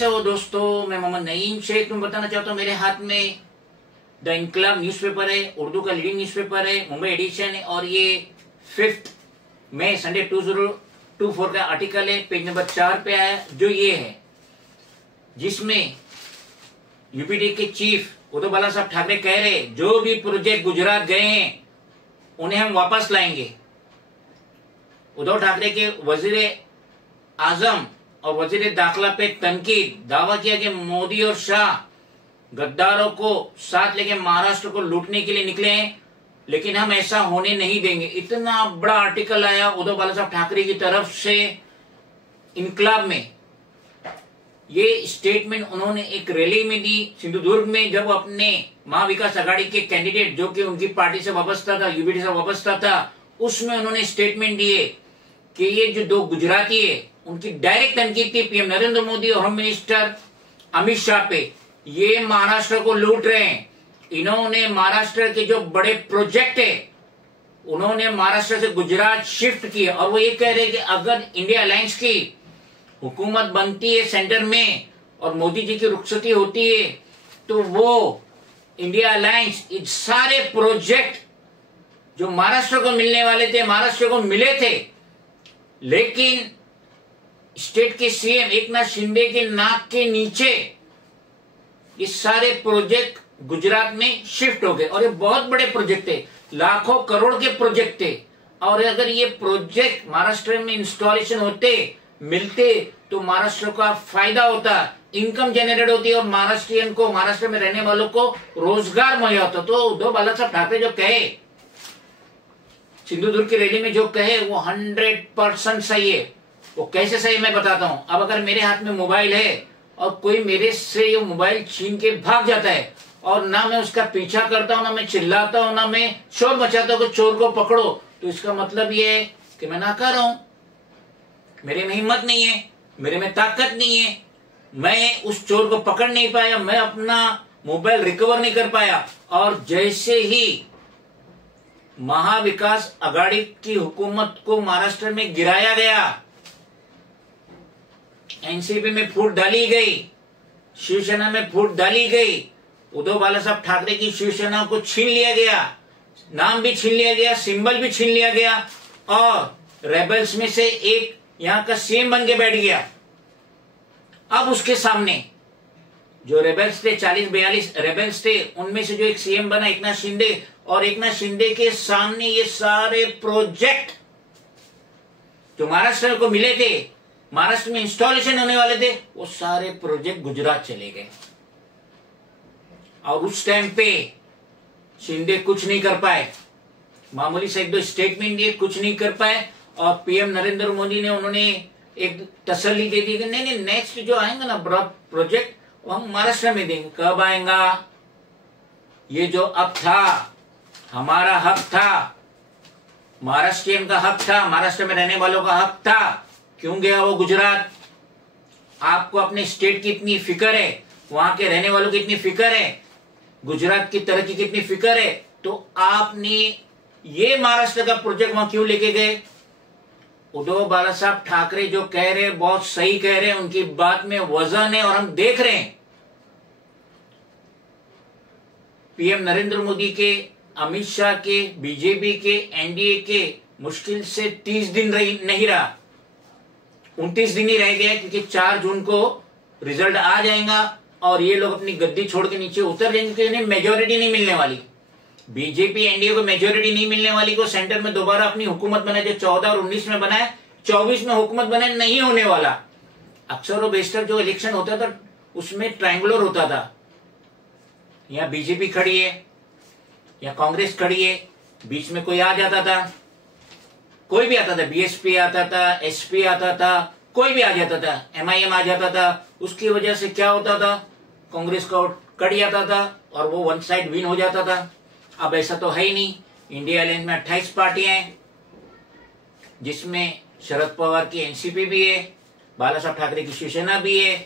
कैसे हो दोस्तों, मैं मोहम्मद नईम शेख। मैं बताना चाहता हूँ मेरे हाथ में द इनकलाब न्यूज़पेपर है, उर्दू का लीडिंग न्यूज़पेपर है, मुंबई एडिशन है और ये 5 मई संडे 2024 का आर्टिकल है, पेज नंबर 4 पे आया, जो ये है जिसमें यूपीडी के चीफ उद्धव बाला साहब ठाकरे कह रहे जो भी प्रोजेक्ट गुजरात गए हैं उन्हें हम वापस लाएंगे। उद्धव ठाकरे के वजीर आजम और वजीर दाखिला पे तनकीद, दावा किया कि मोदी और शाह गद्दारों को साथ लेके महाराष्ट्र को लूटने के लिए निकले हैं, लेकिन हम ऐसा होने नहीं देंगे। इतना बड़ा आर्टिकल आया उद्धव बाला साहब ठाकरे की तरफ से इनकलाब में। ये स्टेटमेंट उन्होंने एक रैली में दी सिंधुदुर्ग में, जब अपने महाविकास आघाड़ी के कैंडिडेट जो कि उनकी पार्टी से वाबस्ता था, यूपीडी से वाबस्ता था, उसमें उन्होंने स्टेटमेंट दिए कि ये जो 2 गुजराती है उनकी डायरेक्ट तनकीद थी पीएम नरेंद्र मोदी और होम मिनिस्टर अमित शाह पे। ये महाराष्ट्र को लूट रहे हैं। इन्होंने महाराष्ट्र के जो बड़े प्रोजेक्ट है उन्होंने महाराष्ट्र से गुजरात शिफ्ट किया, और वो ये कह रहे हैं कि अगर इंडिया अलायंस की हुकूमत बनती है सेंटर में और मोदी जी की रुखसती होती है तो वो इंडिया अलायंस इन सारे प्रोजेक्ट जो महाराष्ट्र को मिलने वाले थे महाराष्ट्र को मिले थे, लेकिन स्टेट के सीएम एकनाथ शिंदे के नाक के नीचे ये सारे प्रोजेक्ट गुजरात में शिफ्ट हो गए। और ये बहुत बड़े प्रोजेक्ट थे, लाखों करोड़ के प्रोजेक्ट थे, और अगर ये प्रोजेक्ट महाराष्ट्र में इंस्टॉलेशन होते मिलते तो महाराष्ट्र का फायदा होता, इनकम जनरेट होती और महाराष्ट्रियन को, महाराष्ट्र में रहने वालों को रोजगार मुहैया होता। तो उद्धव बाला साहब ठाकरे जो कहे सिंधुदुर्ग की रैली में, जो कहे वो 100% सही है। वो कैसे सही मैं बताता हूं। अब अगर मेरे हाथ में मोबाइल है और कोई मेरे से ये मोबाइल छीन के भाग जाता है और ना मैं उसका पीछा करता हूं, ना मैं चिल्लाता हूं, ना मैं शोर मचाता हूं कि चोर को पकड़ो, तो इसका मतलब ये है कि मैं नाकारा हूं, मेरे में हिम्मत नहीं है, मेरे में ताकत नहीं है, मैं उस चोर को पकड़ नहीं पाया, मैं अपना मोबाइल रिकवर नहीं कर पाया। और जैसे ही महाविकास आघाड़ी की हुकूमत को महाराष्ट्र में गिराया गया, एनसीपी में फूट डाली गई, शिवसेना में फूट डाली गई, उद्धव बाला साहब ठाकरे की शिवसेना को छीन लिया गया, नाम भी छीन लिया गया, सिंबल भी छीन लिया गया, और रेबल्स में से एक यहां का सीएम बन के बैठ गया। अब उसके सामने जो रेबल्स थे, 40-42 रेबल्स थे, उनमें से जो एक सीएम बना एकनाथ शिंदे, और एकनाथ शिंदे के सामने ये सारे प्रोजेक्ट जो महाराष्ट्र को मिले थे, महाराष्ट्र में इंस्टॉलेशन होने वाले थे, वो सारे प्रोजेक्ट गुजरात चले गए। और उस टाइम पे शिंदे कुछ नहीं कर पाए, मामूली से 1-2 स्टेटमेंट दिए, कुछ नहीं कर पाए। और पीएम नरेंद्र मोदी ने उन्होंने एक तसल्ली दे दी कि नहीं नहीं, नेक्स्ट जो आएंगे ना प्रोजेक्ट वो हम महाराष्ट्र में देंगे। कब आएगा? ये जो अब था हमारा हक था, महाराष्ट्रियन का हक था, महाराष्ट्र में रहने वालों का हक था, क्यों गया वो गुजरात? आपको अपने स्टेट की इतनी फिक्र है, वहां के रहने वालों की इतनी फिक्र है, गुजरात की तरक्की की इतनी फिक्र है, तो आपने ये महाराष्ट्र का प्रोजेक्ट वहां क्यों लेके गए? उद्धव बाला साहब ठाकरे जो कह रहे हैं बहुत सही कह रहे हैं, उनकी बात में वजन है, और हम देख रहे हैं पीएम नरेंद्र मोदी के, अमित शाह के, बीजेपी के, एनडीए के मुश्किल से 30 दिन नहीं रहा, 29 दिन ही रह गए, क्योंकि 4 जून को रिजल्ट आ जाएगा और ये लोग अपनी गद्दी छोड़ के नीचे उतर जाएंगे, क्योंकि इन्हें मेजोरिटी नहीं मिलने वाली। बीजेपी एनडीए को मेजोरिटी नहीं मिलने वाली, को सेंटर में दोबारा अपनी हुकूमत बनाए, जो 14 और 19 में बनाए, 24 में हुकूमत बनाए, नहीं होने वाला। अक्सर और बेशतर जो इलेक्शन होता था उसमें ट्रायंगुलर होता था, यहाँ बीजेपी खड़ी है या कांग्रेस खड़ी है, बीच में कोई आ जाता था, कोई भी आता था, बीएसपी आता था, एसपी आता था, कोई भी आ जाता था, एमआईएम आ जाता था। उसकी वजह से क्या होता था, कांग्रेस का कट जाता था और वो वन साइड विन हो जाता था। अब ऐसा तो है ही नहीं। इंडिया अलायंस में 28 पार्टियां हैं, जिसमें शरद पवार की एनसीपी भी है, बाला साहब ठाकरे की शिवसेना भी है,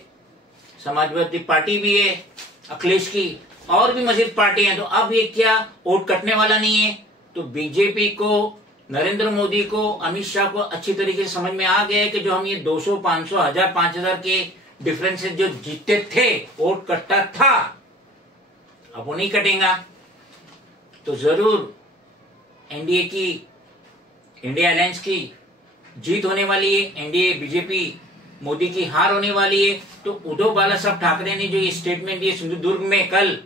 समाजवादी पार्टी भी है, अखिलेश की और भी मजीद पार्टी हैं। तो अब ये क्या वोट कटने वाला नहीं है? तो बीजेपी को, नरेंद्र मोदी को, अमित शाह को अच्छी तरीके से समझ में आ गया है कि जो हम ये 200, 500, 1000, 5000 के डिफरेंसेस जो जीतते थे, वोट कटता था, अब वो नहीं कटेगा। तो जरूर एनडीए की, इंडिया अलायंस की जीत होने वाली है, एनडीए बीजेपी मोदी की हार होने वाली है। तो उद्धव बाला साहब ठाकरे ने जो ये स्टेटमेंट दिए सिंधुदुर्ग में कल,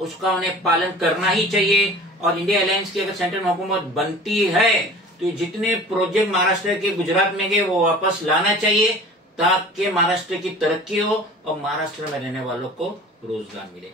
उसका उन्हें पालन करना ही चाहिए। और इंडिया अलायंस की अगर सेंट्रल हुकूमत बनती है तो जितने प्रोजेक्ट महाराष्ट्र के गुजरात में गए वो वापस लाना चाहिए, ताकि महाराष्ट्र की तरक्की हो और महाराष्ट्र में रहने वालों को रोजगार मिले।